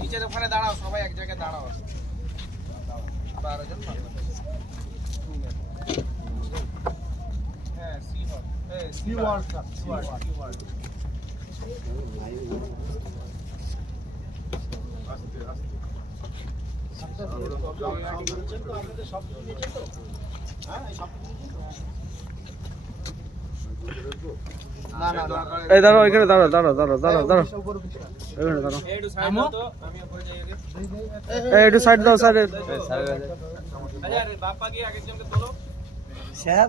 নিচের ওখানে দাঁড়াও সবাই এক জায়গায় দাঁড়াও। বারো জন। হ্যাঁ সি হল। C ward C ward C ward না না না এই দাঁড়াও এখানে দাঁড়াও দাঁড়াও দাঁড়াও দাঁড়াও দাঁড়াও। এখানে দাঁড়াও। একটু সাইড দাও সাইড স্যার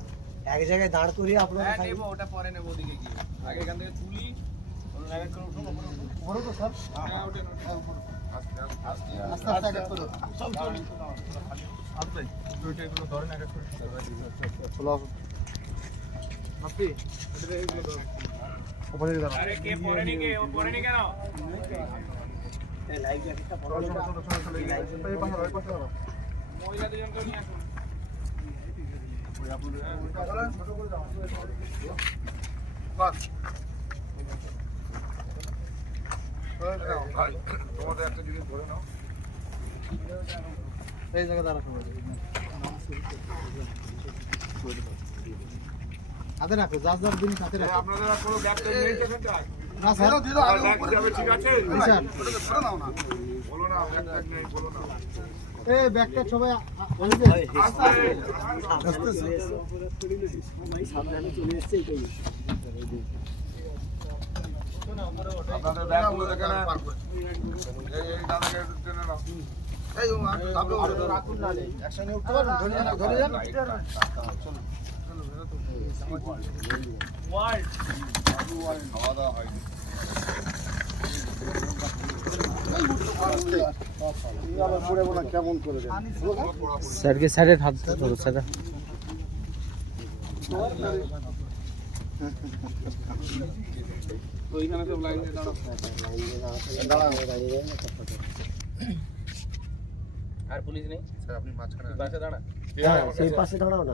এক জায়গায় দাঁড় করিয়ে আপনারা হ্যাঁ নেব ওটা পরে নেব ওদিকে গিয়ে। আগে এখান থেকে তুলি। হ্যাঁ আস্তে আস্তে আরে কে পড়েনি কে? ও পড়েনি কেন? মহিলা দুজনকে নিয়ে আসুন। এই জায়গায় দাঁড়া সবাই। হাতে রাখো যার যার জিনিস হাতে রাখো। আপনাদের আর কোনো ব্যাগ ট্যাগ নেই সেখানটায় না স্যার ঠিক আছে? স্যার। বলো না ব্যাগ ট্যাগ নেই বলো না। এই ব্যাগটা সবাই আ- আ- আনবে? আপনাদের ব্যাগগুলো দেখে না এই এই দাদাকে টেনে নাও। একসঙ্গে উঠতে পারবেন? ধরে যান, ধরে যান। হয়নি স্যারকে সাইডে হাত ধরো স্যার ওইখানে সব লাইন দিয়ে দাঁড়াও আর পুলিশ নেই? স্যার আপনি মাঝখানে পাশে দাঁড়া। হ্যাঁ, সেই পাশে দাঁড়াও না।